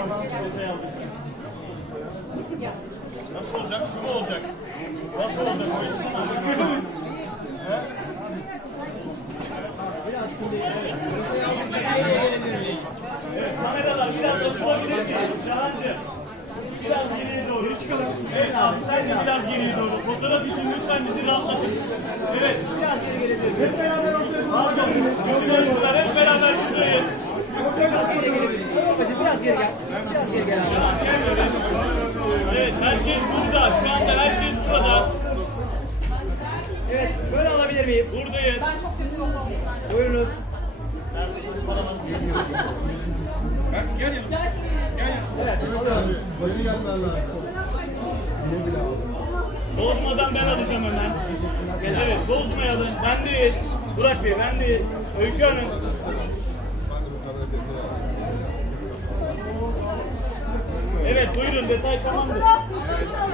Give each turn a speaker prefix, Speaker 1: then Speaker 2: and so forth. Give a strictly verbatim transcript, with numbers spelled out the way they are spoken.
Speaker 1: Nasıl olacak? Şu mu olacak? Nasıl olacak o iş? Evet, kameralar biraz oturabilir mi? Şahancı. Biraz geriye doğru çıkalım. Evet abi sen de biraz geriye doğru. Fotoğraf için lütfen bizi rahatlatın. Evet. Biraz geri gelebiliriz. Hep beraber oturalım. Pardon. Bütün oyuncular hep beraber buradayız.
Speaker 2: Biraz geri gelebiliriz. Biraz geri gel. Biraz geri gel abi.
Speaker 1: Evet herkes burada. Şu anda herkes burada.
Speaker 2: Evet böyle alabilir miyim?
Speaker 1: Buradayız.
Speaker 3: Ben çok kötü yok oldum.
Speaker 2: Buyurunuz.
Speaker 1: Gel yanıma.
Speaker 3: Gel şimdi.
Speaker 2: Evet.
Speaker 4: Başı gelmen lazım.
Speaker 1: Bozmadan ben alacağım hemen. Evet bozmayalım. Bendeyiz. Burak Bey bendeyiz. Öykü Hanım. Evet buyurun detay tamamdır.